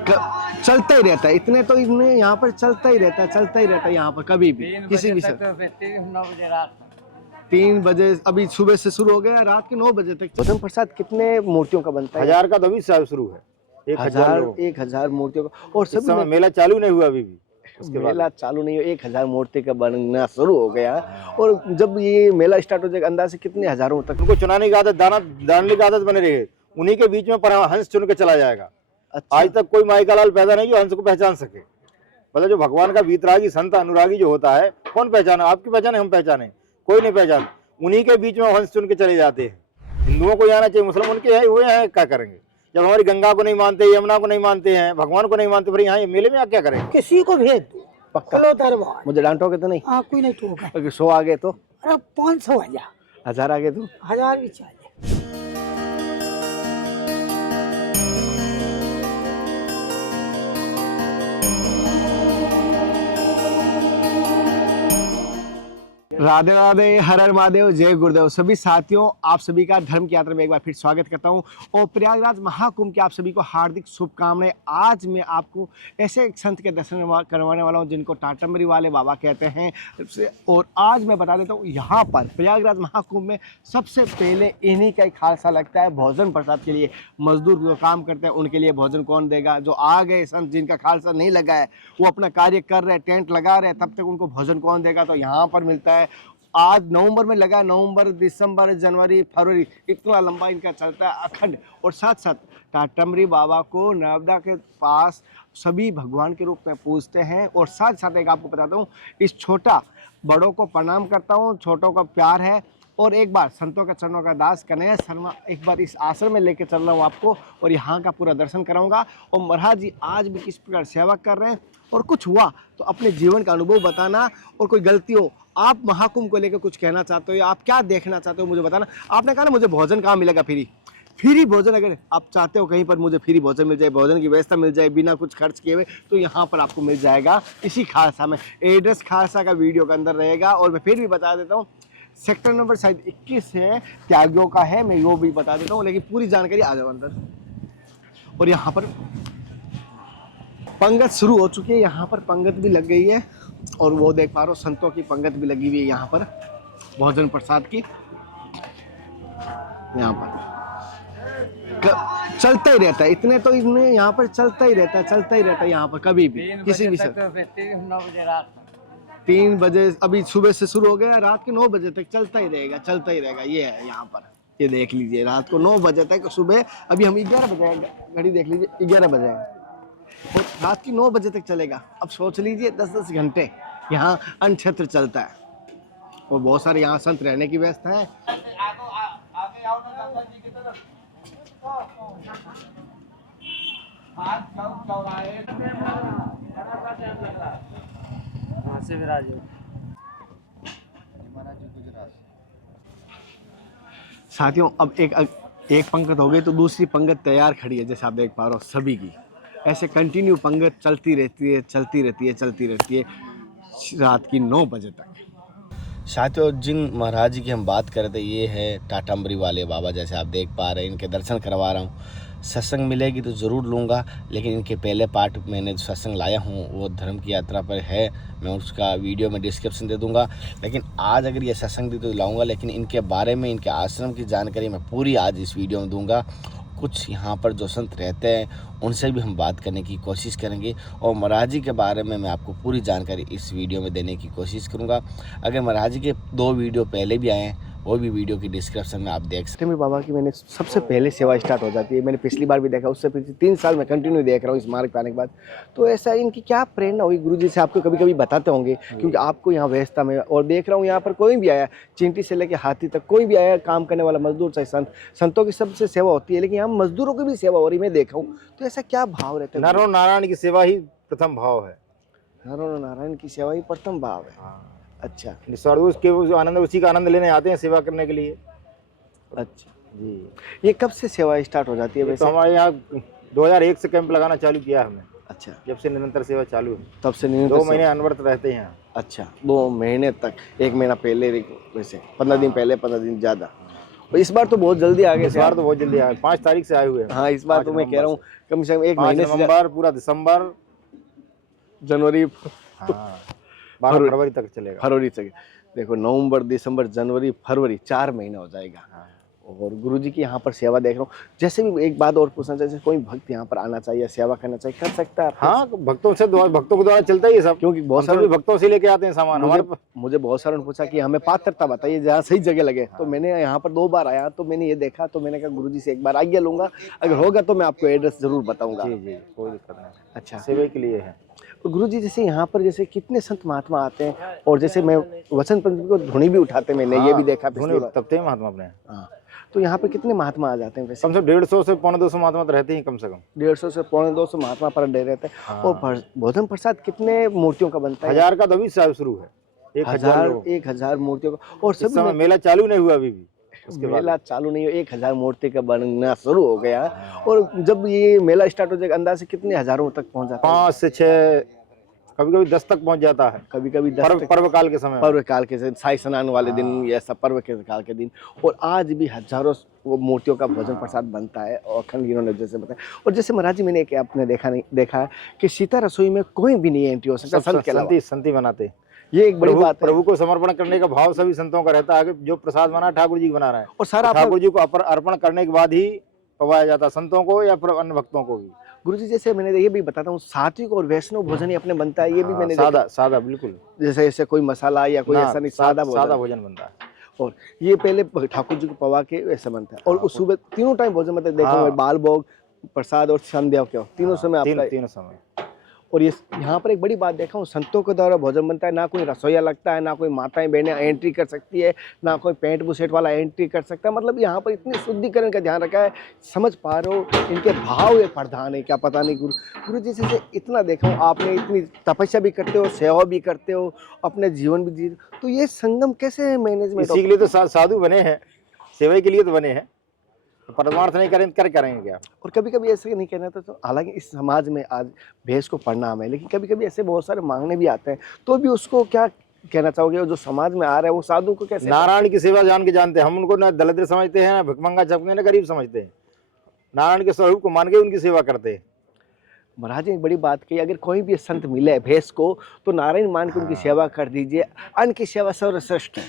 चलता ही रहता है, इतने तो इतने यहाँ पर चलता ही रहता है यहाँ पर कभी भी किसी भी समय। 9 बजे रात तक। 3 बजे अभी सुबह से शुरू हो गया, रात के 9 बजे तक। भोजन प्रसाद कितने मूर्तियों का बनता है? 1000 का तो अभी साल शुरू है। 1000 मूर्तियों का। और इस समय मेला चालू नहीं हुआ अभी भी, उसके बाद मेला चालू नहीं हो, 1000 मूर्ति का बनना शुरू हो गया। और जब ये मेला स्टार्ट हो जाएगा अंदाजे कितने हजारों तक? उनको चुनाने की आदत, दानने की आदत बनी रही, उन्हीं के बीच में हंस चुन के चला जाएगा। अच्छा। आज तक कोई माई का लाल पैदा नहीं जो हंस को पहचान सके। मतलब जो भगवान का वीतरागी संत अनुरागी जो होता है, कौन पहचाना? आपकी पहचाने, हम पहचाने, कोई नहीं पहचान। उन्हीं के बीच में हंस चुन के चले जाते हैं। हिंदुओं को आना चाहिए, मुसलमान के हैं हुए हैं, क्या करेंगे? जब हमारी गंगा को नहीं मानते, यमुना को नहीं मानते हैं, भगवान को नहीं मानते, फिर यहाँ ये मेले में क्या करेंगे? किसी को भेज दो, पक्का चलो दरबार। मुझे डांटोगे तो नहीं? हाँ, कोई नहीं ठोका। अगर 100 आ गए तो? अरे 500 आ जा, 1000 आ गए तो? 1000 भी चाहिए। राधे राधे, हर हर महादेव, जय गुरुदेव। सभी साथियों, आप सभी का धर्म की यात्रा में एक बार फिर स्वागत करता हूं और प्रयागराज महाकुंभ के आप सभी को हार्दिक शुभकामनाएं। आज मैं आपको ऐसे एक संत के दर्शन करवाने वाला हूं जिनको टाटंबरी वाले बाबा कहते हैं। और आज मैं बता देता हूं, यहाँ पर प्रयागराज महाकुंभ में सबसे पहले इन्हीं का ही खालसा लगता है भोजन प्रसाद के लिए। मजदूर जो काम करते हैं उनके लिए भोजन कौन देगा? जो आ गए संत जिनका खालसा नहीं लगा है, वो अपना कार्य कर रहे हैं, टेंट लगा रहे हैं, तब तक उनको भोजन कौन देगा? तो यहाँ पर मिलता है। आज नवंबर में लगा, नवंबर, दिसंबर, जनवरी, फरवरी, इतना लंबा इनका चलता है अखंड। और साथ साथ टाटंबरी बाबा को नर्मदा के पास सभी भगवान के रूप में पूजते हैं। और साथ साथ एक आपको बताता हूँ, इस छोटा बड़ों को प्रणाम करता हूँ, छोटों का प्यार है। और एक बार संतों का चरणों का दास कन्हैया शर्मा एक बार इस आश्रम में लेके चल रहा हूँ आपको, और यहाँ का पूरा दर्शन कराऊंगा। और महाराज जी आज भी किस प्रकार सेवा कर रहे हैं, और कुछ हुआ तो अपने जीवन का अनुभव बताना। और कोई गलती हो, आप महाकुंभ को लेकर कुछ कहना चाहते हो या आप क्या देखना चाहते हो, मुझे बताना। आपने कहा ना मुझे भोजन कहाँ मिलेगा? फ्री भोजन। अगर आप चाहते हो कहीं पर मुझे फ्री भोजन मिल जाए, भोजन की व्यवस्था मिल जाए बिना कुछ खर्च किए हुए, तो यहाँ पर आपको मिल जाएगा इसी खालसा में। एड्रेस खालसा का वीडियो के अंदर रहेगा। और मैं फिर भी बता देता हूँ, सेक्टर नंबर शायद 21 है, त्यागियों का है, मैं वो भी बता देता हूँ, लेकिन पूरी जानकारी आ जाओ अंदर। और यहाँ पर पंगत शुरू हो चुकी है, यहाँ पर पंगत भी लग गई है। और वो देख पा रहे हो संतों की पंगत भी लगी हुई है यहाँ पर भोजन प्रसाद की। यहाँ पर चलता ही रहता है, इतने तो इतने यहाँ पर चलता ही रहता है यहाँ पर कभी भी किसी भी समय। 9 बजे रात तक। 3 बजे अभी सुबह से शुरू हो गया, रात के 9 बजे तक चलता ही रहेगा। ये है यहाँ पर, ये देख लीजिए, रात को 9 बजे तक। सुबह अभी हम 11 बजे, घड़ी देख लीजिए 11 बजे है, और रात की 9 बजे तक चलेगा। अब सोच लीजिए 10-10 घंटे यहाँ अन्न क्षेत्र चलता है। और बहुत सारे यहाँ संत रहने की व्यवस्था है। साथियों, अब एक पंक्ति हो गई तो दूसरी पंक्ति तैयार खड़ी है, जैसे आप देख पा रहे हो सभी की। ऐसे कंटिन्यू पंक्ति चलती रहती है रात की 9 बजे तक। साथियों, जिन महाराज जी की हम बात कर रहे थे, ये है टाटंबरी वाले बाबा। जैसे आप देख पा रहे हैं, इनके दर्शन करवा रहा हूँ। सत्संग मिलेगी तो ज़रूर लूँगा, लेकिन इनके पहले पार्ट मैंने जो सत्संग लाया हूँ वो धर्म की यात्रा पर है, मैं उसका वीडियो में डिस्क्रिप्शन दे दूँगा। लेकिन आज अगर ये सत्संग दी तो लाऊँगा, लेकिन इनके बारे में, इनके आश्रम की जानकारी मैं पूरी आज इस वीडियो में दूँगा। कुछ यहाँ पर जो संत रहते हैं उनसे भी हम बात करने की कोशिश करेंगे, और महाराज जी के बारे में मैं आपको पूरी जानकारी इस वीडियो में देने की कोशिश करूँगा। अगर महाराज जी के 2 वीडियो पहले भी आए हैं, वो भी वीडियो की डिस्क्रिप्शन में आप देख सकते हैं। बाबा की मैंने सबसे पहले सेवा स्टार्ट हो जाती है, मैंने पिछली बार भी देखा, उससे पिछले 3 साल में कंटिन्यू देख रहा हूँ इस मार्ग पे आने के बाद। तो ऐसा इनकी क्या प्रेरणा हुई? गुरु जी से आपको कभी कभी बताते होंगे, क्योंकि आपको यहाँ व्यवस्था में, और देख रहा हूँ यहाँ पर कोई भी आया, चींटी से लेकर हाथी तक कोई भी आया, काम करने वाला मजदूर चाहे संत, संतों की सबसे सेवा होती है, लेकिन यहाँ मजदूरों की भी सेवा हो रही मैं देखा हूँ। तो ऐसा क्या भाव रहता है? नरो नारायण की सेवा ही प्रथम भाव है। नरो नारायण की सेवा ही प्रथम भाव है। अच्छा, स्वर्ग के आनंद, उसी का आनंद लेने आते हैं सेवा करने के लिए। अच्छा जी। ये कब से सेवा स्टार्ट हो जाती है वैसे? तो हमारे यहाँ 2001 से कैंप लगाना चालू किया हमने। अच्छा, जब से निरंतर सेवा चालू है, तब से निरंतर 2 महीने अनवरत रहते हैं। अच्छा, 2 महीने तक, 1 महीना पहले वैसे 15 दिन पहले, 15 दिन ज़्यादा। और इस बार तो बहुत जल्दी आ गए इस बार तो बहुत जल्दी आए, 5 तारीख से आए हुए हैं। हाँ, इस बार 5 तो मैं कह रहा हूँ कम से कम एक 5 महीने से नवंबर, पूरा दिसंबर, जनवरी, हाँ 12 फरवरी तक चलेगा। फरवरी तक। देखो नवंबर, दिसंबर, जनवरी, फरवरी 4 महीना हो जाएगा। हाँ। और गुरुजी की यहाँ पर सेवा देख रहा हूँ। जैसे भी एक बात और पूछना चाहिए, जैसे कोई भक्त यहाँ पर आना चाहिए, सेवा करना चाहिए, कर सकता है? हाँ, भक्तों के द्वारा चलता ही है सब, क्योंकि बहुत हम सारे सभी भक्तों से लेके आते हैं सामान हमारे मुझे बहुत सारों ने पूछा कि हमें पात्रता बताइए जहाँ सही जगह लगे। तो मैंने यहाँ पर 2 बार आया, तो मैंने ये देखा, तो मैंने कहा गुरुजी से एक बार आज्ञा लूंगा, अगर होगा तो मैं आपको एड्रेस जरूर बताऊंगा। जी जी, कोई दिक्कत नहीं। अच्छा, सेवा के लिए है। तो गुरुजी जैसे यहाँ पर जैसे कितने संत महात्मा आते हैं, और जैसे मैं वचन पंचमी को धुनी भी उठाते, मैंने ये भी देखा पिछली बार। तब थे महात्मा अपने। हाँ, तो यहाँ पर कितने महात्मा आ जाते हैं वैसे? कम से कम 150 से पौने 200 महात्मा तो रहते ही कम से कम। 150 से पौने 200 महात्मा पर डे रहते हैं। हाँ। और भोजन प्रसाद कितने मूर्तियों का बनता है? 1000 का तो अभी शुरू है। 1000 मूर्तियों का। और इस समय मेला चालू नहीं हुआ अभी भी, उसके बाद मेला चालू नहीं हो, 1000 मूर्ति का बनना शुरू हो गया। और जब ये मेला स्टार्ट हो जाएगा, अंदाजे कितने हजारों तक पहुंच जाता है? 5 से 6, कभी कभी 10 तक पहुंच जाता है। कभी कभी 10 पर्व काल के समय, पर्व काल के साई स्नान वाले दिन, या सब पर्व के काल के दिन। और आज भी हजारों वो मूर्तियों का भोजन प्रसाद बनता है। और अखंड इन्होंने जैसे बताया। और जैसे महाराज जी, मैंने एक आपने देखा है कि सीता रसोई में कोई भी नहीं एंट्री हो सकता संत के अलावा। संती बनाते, ये एक बड़ी बात है। प्रभु को समर्पण करने का भाव सभी संतों का रहता है। जो प्रसाद बना ठाकुर जी बना रहा है, और सारा ठाकुर जी को अर्पण करने के बाद ही पवाया जाता, संतों को या फिर अन्य भक्तों को भी। गुरुजी जैसे मैंने ये भी बताता हूँ, सात्विक और वैष्णव भोजन ही अपने बनता है, ये भी मैंने सादा बिल्कुल, जैसे कोई मसाला या कोई ऐसा नहीं, सादा भोजन बनता है। और ये पहले ठाकुर जी को पवा के ऐसा बनता है। और उस सुबह तीनों टाइम भोजन मतलब देखो, बाल भोग, प्रसाद और संध्या क्या तीनों समय आपका तीनों समय। और ये यहाँ पर एक बड़ी बात देखा हूँ, संतों के द्वारा भोजन बनता है, ना कोई रसोईया लगता है, ना कोई माताएं बहनें एंट्री कर सकती है, ना कोई पेंट बुसेट वाला एंट्री कर सकता है। मतलब यहाँ पर इतनी शुद्धिकरण का ध्यान रखा है। समझ पा रहे हो इनके भाव ये प्रधान है क्या, पता नहीं। गुरु जी से इतना देखा हूँ, आपने इतनी तपस्या भी करते हो, सेवा भी करते हो, अपने जीवन भी जी, तो ये संगम कैसे मैनेजमेंट? इसी के लिए तो साधु बने हैं, सेवा के लिए तो बने हैं। परमार्थ नहीं करेंगे क्या? और कभी कभी ऐसे नहीं कहना था, तो हालांकि इस समाज में आज भेष को प्रणाम है, लेकिन कभी कभी ऐसे बहुत सारे मांगने भी आते हैं, तो भी उसको क्या कहना चाहोगे? जो समाज में आ रहा है वो साधु को कैसे? नारायण की सेवा जानते हैं हम, उनको ना दलिद्र समझते हैं, ना भिखमंगा चपके, ना गरीब समझते हैं। नारायण के स्वरूप को मान के उनकी सेवा करते हैं। महाराज ने एक बड़ी बात कही, अगर कोई भी संत मिले भेष को, तो नारायण मान के उनकी सेवा कर दीजिए। अन्न की सेवा सर्वश्रेष्ठ है,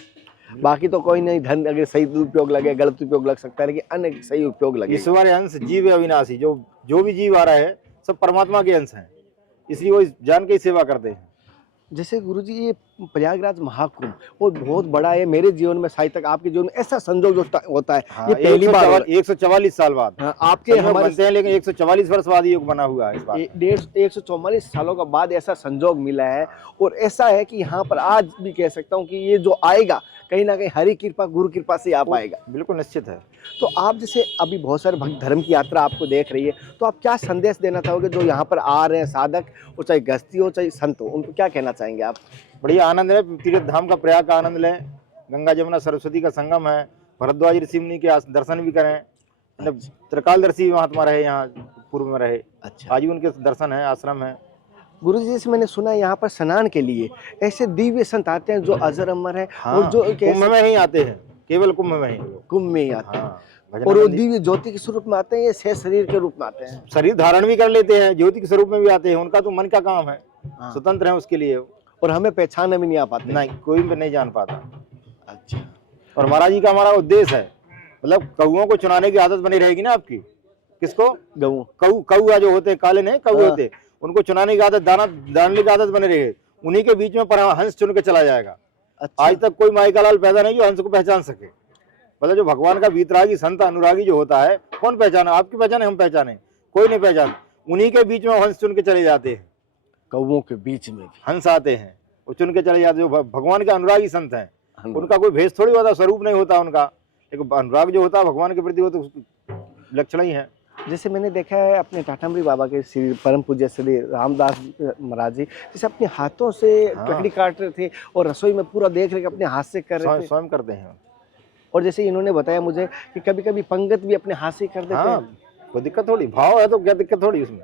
बाकी तो कोई नहीं। धन अगर सही उपयोग लगे, गलत उपयोग लग सकता है, लेकिन अन्न सही उपयोग लगे। ईश्वर अंश जीव अविनाशी, जो भी जीव आ रहा है सब परमात्मा के अंश हैं, इसलिए वो जान के ही सेवा करते हैं। जैसे गुरुजी ये प्रयागराज महाकुंभ वो बहुत बड़ा है, मेरे जीवन में शायद तक आपके जीवन में ऐसा संजोग होता है। हाँ, ये पहली बार 144 साल बाद। हाँ, आपके हमारे बनते हैं, लेकिन 144 वर्ष बाद योग बना हुआ है इस बार। 144 सालों का बाद ऐसा संजोग मिला है। और ऐसा है कि यहाँ पर आज भी कह सकता हूँ कि ये जो आएगा, कहीं ना कहीं हरि कृपा गुरु कृपा से आप आएगा, बिल्कुल निश्चित है। तो आप जैसे अभी बहुत सारे भक्त धर्म की यात्रा आपको देख रही है, तो आप क्या संदेश देना चाहोगे जो यहाँ पर आ रहे हैं साधक, और चाहे गृहस्थी हो चाहे संत हो, उनको क्या कहना चाहेंगे आप? बढ़िया आनंद है, तीर्थ धाम का प्रयाग का आनंद लें। गंगा जमुना सरस्वती का संगम है, भरद्वाज ऋषि मुनि के दर्शन भी करें। त्रिकालदर्शी महात्मा रहे यहाँ पूर्व में रहे, अच्छा, आज भी उनके दर्शन है, आश्रम है। गुरु जी से मैंने सुना है यहाँ पर स्नान के लिए ऐसे दिव्य संत आते हैं जो अजर अमर है। हाँ, और जो कुंभ में ही आते हैं, केवल कुंभ में ही, कुंभ में ही आते हैं। हाँ, और वो दिव्य ज्योति के स्वरूप में आते हैं या शेष शरीर के रूप में आते हैं? शरीर धारण भी कर लेते हैं, ज्योति के स्वरूप में भी आते हैं। उनका तो मन का काम है, हाँ, स्वतंत्र है उसके लिए। और हमें पहचानने में नहीं आ पाते, नहीं, कोई भी नहीं जान पाता। अच्छा, और महाराज जी का हमारा उद्देश्य है, मतलब कौओं को चुनाने की आदत बनी रहेगी ना आपकी। किसको? गऊ, कौआ जो होते हैं, काले नहीं कौए होते, उनको चुनाने की आदत, दाना डालने की आदत बनी रहे। उन्हीं के बीच में पर हंस चुन के चला जाएगा। अच्छा, आज तक कोई माई का लाल पैदा नहीं जो हंस को पहचान सके। मतलब जो भगवान का वीतरागी संत अनुरागी जो होता है, कौन पहचाना? आपकी पहचाने, हम पहचाने, कोई नहीं पहचान। उन्हीं के बीच में हंस चुन के चले जाते हैं। कौओं के बीच में हंस आते हैं, वो चुन के चले जाते हैं। जो भगवान के अनुरागी संत हैं, उनका कोई भेष थोड़ी होता, स्वरूप नहीं होता उनका, लेकिन अनुराग जो होता है भगवान के प्रति, वो तो लक्षण ही है। जैसे मैंने देखा है अपने टाटामरी बाबा के श्री परम पूज्य श्री रामदास महाराज जी, जैसे अपने हाथों से लकड़ी काट रहे थे और रसोई में पूरा देख रहे अपने हाथ से कर रहे थे, स्वयं करते हैं। और जैसे इन्होंने बताया मुझे कि कभी कभी पंगत भी अपने हाथ से कर देते हैं। कोई दिक्कत थोड़ी, भाव है तो क्या दिक्कत थोड़ी उसमें।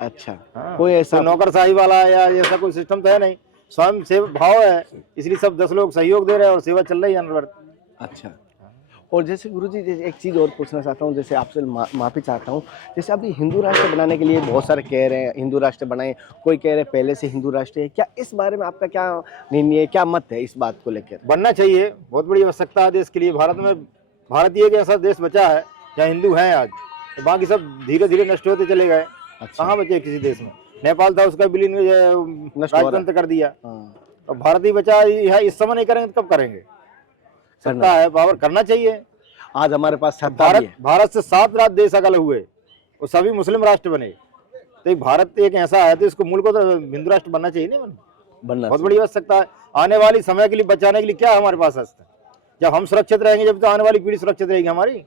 अच्छा, कोई ऐसा नौकरशाही वाला या ऐसा कोई सिस्टम तो है नहीं, स्वयं सेवा भाव है, इसलिए सब 10 लोग सहयोग दे रहे हैं और सेवा चल रही है अनवरत। अच्छा, और जैसे गुरुजी, जैसे एक चीज़ और पूछना चाहता हूँ, जैसे आपसे माफ़ी चाहता हूँ। जैसे अभी हिंदू राष्ट्र बनाने के लिए बहुत सारे कह रहे हैं हिंदू राष्ट्र बनाएं, कोई कह रहे हैं पहले से हिंदू राष्ट्र है। क्या इस बारे में आपका क्या निर्णय है, क्या मत है इस बात को लेकर? बनना चाहिए, बहुत बड़ी आवश्यकता है देश के लिए। भारत ही एक ऐसा देश बचा है जहाँ हिंदू हैं आज, तो बाकी सब धीरे धीरे नष्ट होते चले गए। अच्छा। कहाँ बचे किसी देश में? नेपाल था, उसका विलीन नष्ट हो रहा है। राजतंत्र कर दिया। हाँ, तो भारत ही बचा है। इस समय नहीं करेंगे तो कब करेंगे? सत्ता है, पावर, करना चाहिए। आज हमारे पास सत्ता भी है। भारत से 7 रात देश अलग हुए, वो सभी मुस्लिम राष्ट्र बने। तो भारत एक ऐसा है तो इसको मूल को तो हिंदू राष्ट्र बनना चाहिए। नहीं बनना बहुत बड़ी आवश्यकता है। आने वाली समय के लिए बचाने के लिए क्या हमारे पास है? जब हम सुरक्षित रहेंगे, जब तो आने वाली पीढ़ी सुरक्षित रहेगी हमारी।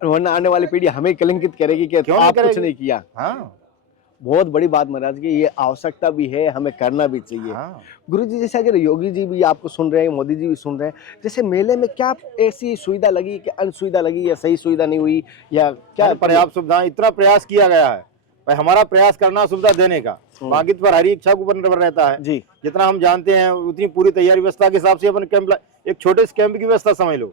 वरना आने वाली पीढ़ी हमें कलंकित करेगी कि क्यों नहीं आप कुछ करेगी? नहीं किया। हाँ बहुत बड़ी बात महाराज की, ये आवश्यकता भी है, हमें करना भी चाहिए। हाँ। गुरु जी, जैसे अगर योगी जी भी आपको सुन रहे हैं, मोदी जी भी सुन रहे हैं, जैसे मेले में क्या ऐसी सुविधा लगी कि अनसुविधा लगी, या सही सुविधा नहीं हुई, या क्या? पर्याप्त सुविधा, इतना प्रयास किया गया है भाई, हमारा प्रयास करना सुविधा देने का, बाकी तो पर हरी इच्छा के ऊपर निर्भर रहता है जी। जितना हम जानते हैं उतनी पूरी तैयारी व्यवस्था के हिसाब से अपन कैंप, एक छोटे से कैंप की व्यवस्था समझ लो,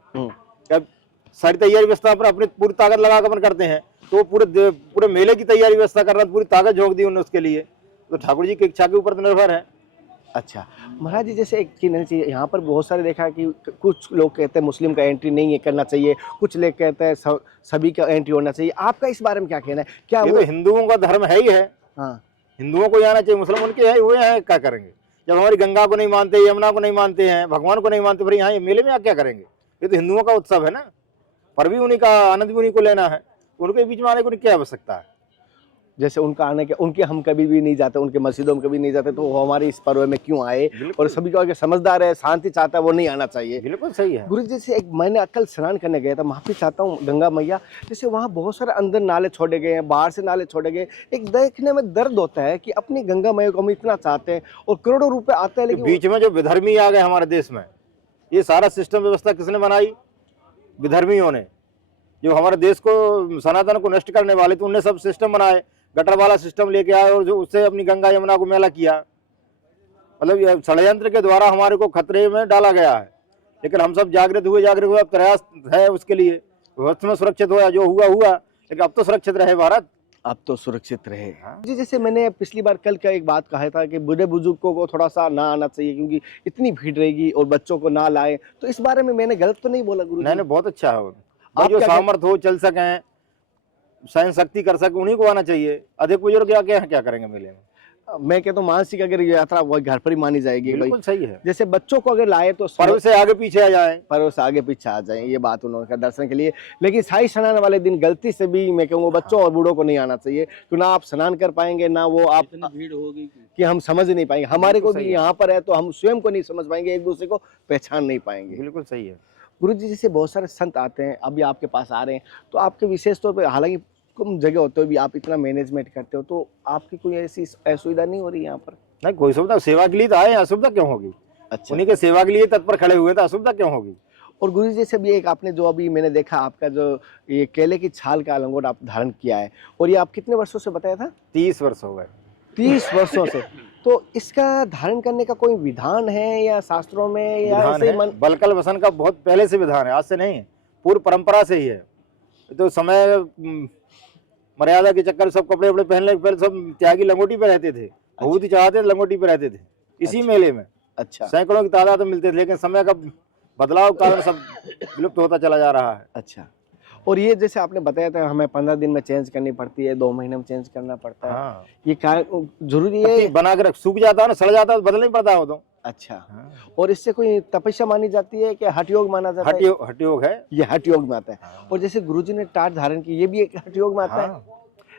सारी तैयारी व्यवस्था पर अपनी पूरी ताकत लगा कर अपन करते हैं, तो पूरे मेले की तैयारी व्यवस्था करना, पूरी ताकत झोंक दी उन्होंने उसके लिए। तो ठाकुर जी की इच्छा के ऊपर तो निर्भर है। अच्छा महाराज जी, जैसे एक चीज नहीं चाहिए, यहाँ पर बहुत सारे देखा कि कुछ लोग कहते हैं मुस्लिम का एंट्री नहीं है करना चाहिए, कुछ लोग कहते हैं सभी का एंट्री होना चाहिए। आपका इस बारे में क्या कहना है? क्या ये वो? तो हिंदुओं का धर्म है ही है। हाँ, हिंदुओं को जाना चाहिए, मुसलमान के है हुए हैं, क्या करेंगे? जब हमारी गंगा को नहीं मानते, यमुना को नहीं मानते हैं, भगवान को नहीं मानते, फिर यहाँ ये मेले में क्या करेंगे? ये तो हिंदुओं का उत्सव है ना, पर भी उन्हीं का आनंद भी उन्हीं को लेना है, उनके बीच में आने को क्या आवश्यकता है? जैसे उनका आने के, उनके हम कभी भी नहीं जाते, उनके मस्जिदों में कभी नहीं जाते, तो वो हमारे इस पर्व में क्यों आए? और सभी को समझदार है, शांति चाहता है, वो नहीं आना चाहिए। बिल्कुल सही है। गुरु जी, से एक मैंने कल स्नान करने गया था, माफी चाहता हूँ गंगा मैया, जैसे वहाँ बहुत सारे अंदर नाले छोड़े गए हैं, बाहर से नाले छोड़े गए। एक देखने में दर्द होता है कि अपनी गंगा मैया को हम इतना चाहते हैं और करोड़ों रुपए आते हैं, लेकिन बीच में जो विधर्मी आ गए हमारे देश में, ये सारा सिस्टम व्यवस्था किसने बनाई? विधर्मियों ने, जो हमारे देश को, सनातन को नष्ट करने वाले थे, उनने सब सिस्टम बनाए, गटर वाला सिस्टम लेके आए और जो उससे अपनी गंगा यमुना को मेला किया। मतलब ये षड्यंत्र के द्वारा हमारे को खतरे में डाला गया है, लेकिन हम सब जागृत हुए, अब प्रयास है उसके लिए, भविष्य में सुरक्षित हुआ, जो हुआ हुआ, लेकिन अब तो सुरक्षित रहे भारत। अब तो सुरक्षित रहे। जी, जैसे मैंने पिछली बार कल का एक बात कहा था कि बूढ़े बुजुर्गों को थोड़ा सा ना आना चाहिए क्योंकि इतनी भीड़ रहेगी, और बच्चों को ना लाए, तो इस बारे में मैंने गलत तो नहीं बोला गुरु जी? नहीं, बहुत अच्छा है। वो जो सामर्थ्य हो, चल सकें, सहन शक्ति कर सके, उन्हीं को आना चाहिए। अधिक बुजुर्ग क्या करेंगे मेले में? मैं कहता हूँ मानसिक अगर यात्रा वो घर पर ही मानी जाएगी। बिल्कुल सही है। जैसे बच्चों को अगर लाए तो पर्व से आगे पीछे आ जाए, पर्व से आगे पीछे आ जाए, ये बात उन्होंने कहा दर्शन के लिए। लेकिन शाही स्नान वाले दिन गलती से भी मैं कहूँगा बच्चों और बूढ़ों को नहीं आना चाहिए, तो ना आप स्नान कर पाएंगे, ना वो आप भीड़ होगी कि हम समझ नहीं पाएंगे। हमारे को भी यहाँ पर है तो हम स्वयं को नहीं समझ पाएंगे, एक दूसरे को पहचान नहीं पाएंगे। बिल्कुल सही है। गुरु जी, जैसे बहुत सारे संत आते हैं, अभी आपके पास आ रहे हैं, तो आपके विशेष तौर पर, हालांकि कम जगह होते हुए भी आप इतना मैनेजमेंट करते हो, तो आपकी कोई ऐसी असुविधा नहीं हो रही यहाँ पर? नहीं, कोई सुविधा, सेवा के लिए तो आए, असुविधा क्यों होगी? अच्छा, उन्हीं के सेवा के लिए तत्पर खड़े हुए, तो असुविधा क्यों होगी? और गुरु जी से भी एक आपने जो अभी मैंने देखा आपका जो ये केले की छाल का लंगोट आप धारण किया है, और ये आप कितने वर्षों से बताया था? 30 वर्ष हो गए। 30 वर्षों से। तो इसका धारण करने का कोई विधान है या शास्त्रों में, या ऐसे ही मन? बलकल वसन का बहुत पहले से विधान है, आज से नहीं है, पूर्व परंपरा से ही है। तो समय मर्यादा के चक्कर सब कपड़े वपड़े पहनने के पहले सब त्यागी लंगोटी पे रहते थे, बहुत ही चाहते थे, लंगोटी पे रहते थे इसी मेले में। अच्छा, सैकड़ों की तादाद में मिलते थे, लेकिन समय का बदलाव के कारण सब विलुप्त होता चला जा रहा है। अच्छा, और ये जैसे आपने बताया था हमें 15 दिन में चेंज करनी पड़ती है, 2 महीने में चेंज करना पड़ता है। हाँ। ये क्या जरूरी है? बना के रख, सूख जाता है ना, सड़ जाता है, बदलना ही पड़ता है वो तो। अच्छा, और इससे कोई तपस्या मानी जाती है कि हठ योग माना जाता है? हठ योग है, ये हठ योग में आता है। और जैसे गुरुजी ने टाट धारण की, ये भी एक हठ योग में आता है।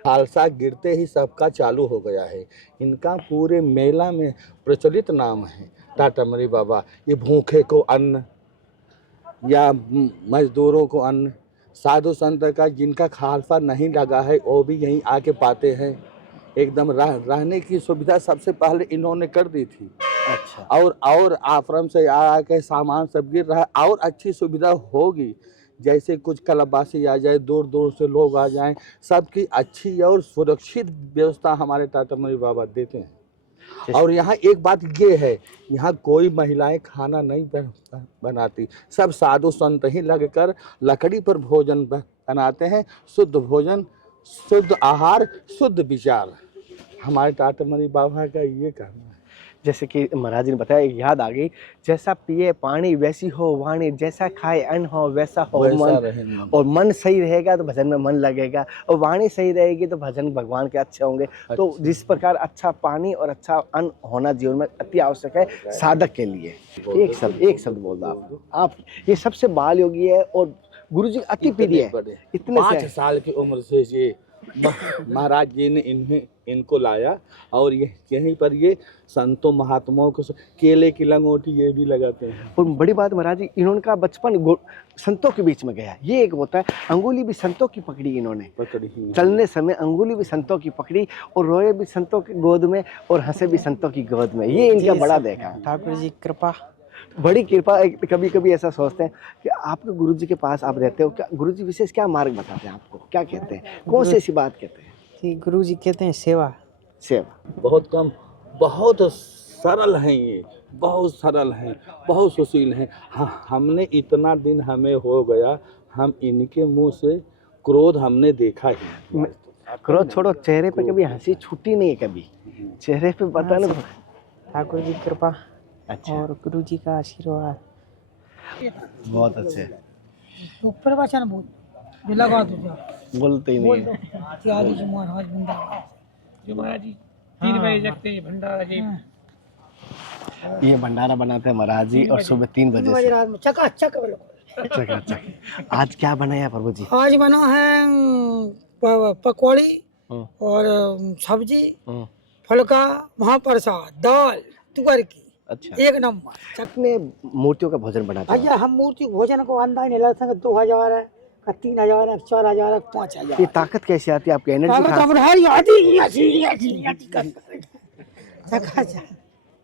खालसा गिरते ही सबका चालू हो गया है। इनका पूरे मेला में प्रचलित नाम है टाटामरी बाबा। ये भूखे को अन्न या मजदूरों को अन्न, साधु संत का जिनका खालसा नहीं लगा है वो भी यहीं आके पाते हैं। एकदम रहने की सुविधा सबसे पहले इन्होंने कर दी थी। अच्छा, और आश्रम से आके सामान सब गिर रहा है, और अच्छी सुविधा होगी। जैसे कुछ कलबासी आ जाए, दूर दूर से लोग आ जाएं, सबकी अच्छी और सुरक्षित व्यवस्था हमारे टाटामरी बाबा देते हैं। और यहाँ एक बात ये है, यहाँ कोई महिलाएं खाना नहीं बनाती, सब साधु संत ही लगकर लकड़ी पर भोजन बनाते हैं। शुद्ध भोजन, शुद्ध आहार, शुद्ध विचार, हमारे टाटामरी बाबा का ये कहना है। जैसे कि महाराज जी ने बताया, एक याद आ गई, जैसा पिए पानी वैसी हो वाणी, जैसा खाए अन्न हो वैसा हो मन। और मन सही रहेगा तो भजन में मन लगेगा, और वाणी सही रहेगी तो भजन भगवान के अच्छे होंगे। तो जिस प्रकार अच्छा पानी और अच्छा अन्न होना जीवन में अति आवश्यक है साधक के लिए। एक शब्द बोल दो आप। ये सबसे बाल योगी है और गुरु जी अति प्रिय है। इतने 5 साल की उम्र से ये महाराज जी ने इनको लाया, और ये यहीं पर ये संतों महात्माओं को केले की लंगोटी ये भी लगाते हैं। और बड़ी बात महाराज जी, इन्होंने का बचपन संतों के बीच में गया। ये एक होता है, अंगुली भी संतों की पकड़ी इन्होंने, चलने समय अंगुली भी संतों की पकड़ी, और रोए भी संतों की गोद में और हंसे भी संतों की गोद में। ये इनका बड़ा देखा। ठाकुर जी कृपा, बड़ी कृपा। कभी कभी ऐसा सोचते हैं कि आपके गुरु जी के पास आप रहते हो, क्या गुरु जी विशेष क्या मार्ग बताते हैं आपको, क्या कहते हैं, कौन सी ऐसी बात कहते हैं? कि गुरु जी कहते हैं सेवा। बहुत कम, बहुत सरल हैं ये, बहुत सरल हैं, बहुत सुशील हैं। हाँ, हमने इतना दिन हमें हो गया, हम इनके मुंह से क्रोध हमने देखा ही। क्रोध छोड़ो, चेहरे पे कभी हंसी छूटी नहीं है, कभी चेहरे पे पता नहीं। ठाकुर जी कृपा अच्छा, और गुरु जी का आशीर्वाद। बहुत अच्छे। तो प्रवचन बोल जो लगा तुझे बोलते ही नहीं है। त्यारी जी महाराज भंडारा जो महाराज जी 3 बजे जगते हैं भंडारा जी। ये भंडारा बनाते हैं महाराज जी, और सुबह 3 बजे से रात में चकाचक बिल्कुल चकाचक। आज क्या बनाया प्रभु जी? आज बना है पकौड़ी और सब्जी, फुल्का, महाप्रसाद, दाल तुअर की। अच्छा, एक नंबर। कितने मूर्तियों का भोजन बनाते हैं? भैया हम मूर्ति भोजन को अंदाज नहीं लगता, 2000 है, 3000 है, 4000 है, 5000। ये ताकत कैसे आती है आपकी एनर्जी?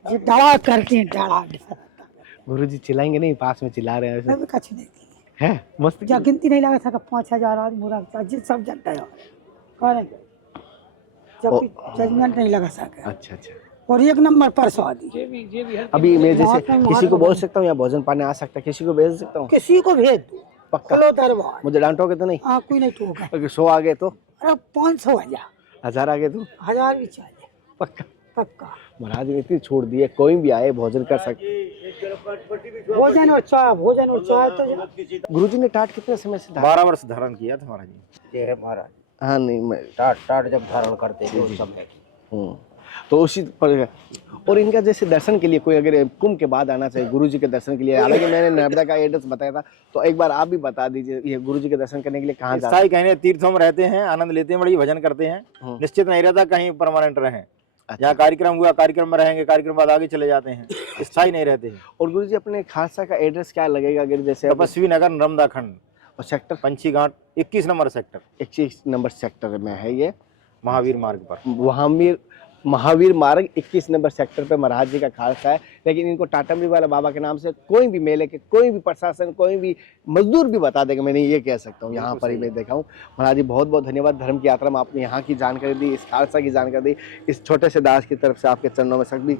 डरा करते हैं, डरा गुरु जी चिल्लाएंगे नहीं? पास में चिल्ला रहे हैं ऐसे कुछ नहीं है मस्त। क्या गिनती नहीं लगा था, 5000 आदमी पूरा जिस सब जनता है करेंगे, जब जजमेंट नहीं लगा सका। अच्छा अच्छा। और एक नंबर प्रसादी। अभी मैं जैसे किसी को बोल सकता हूँ या भोजन पाने आ सकता है, किसी को भेज सकता हूँ? किसी को भेज दो, पक्का? खोलो दरबार। मुझे डांटोगे तो नहीं? हाँ, कोई नहीं टोका। अगर 100 आ गए तो? अरे 500 आ जा, 1000 आ गए तो? 1000 भी चाहिए, पक्का? पक्का। महाराज ने इतनी छोड़ दी है, कोई भी आए भोजन कर सकते। भोजन और चाय तो गुरु जी ने टाट कितने समय से 12 वर्ष धारण किया था महाराज जी। ये है महाराज हाँ नहीं मैं टाट जब धारण करते थे उस समय। तो उसी पर। और इनका जैसे दर्शन के लिए कोई अगर कुंभ के बाद आना चाहिए गुरु जी के दर्शन के लिए, हालांकि मैंने नर्मदा का एड्रेस बताया था, तो एक बार आप भी बता दीजिए ये गुरु जी के दर्शन करने के लिए कहाँ जाना? स्थायी कहने तीर्थों में रहते हैं, आनंद लेते हैं, बड़ी भजन करते हैं, निश्चित नहीं रहता कहीं परमानेंट रहें। जहाँ कार्यक्रम हुआ कार्यक्रम में रहेंगे, कार्यक्रम बाद आगे चले जाते हैं, स्थायी नहीं रहते हैं। और गुरु जी अपने खालसा का एड्रेस क्या लगेगा अगर जैसे? तपस्वी नगर, नर्मदा खंड, और सेक्टर पंछी घाट 21 नंबर सेक्टर, 21 नंबर सेक्टर में है ये, महावीर मार्ग पर। महावीर मार्ग 21 नंबर सेक्टर पे महाराज जी का खालसा है। लेकिन इनको टाटामरी वाला बाबा के नाम से कोई भी मेले के कोई भी प्रशासन, कोई भी मजदूर भी बता देगा, मैंने ये कह सकता हूँ। यहाँ पर ही मैं देखा हूँ। महाराज जी बहुत बहुत धन्यवाद। धर्म की यात्रा में आपने यहाँ की जानकारी दी, इस खालसा की जानकारी दी, इस छोटे से दास की तरफ से आपके चरणों में सभी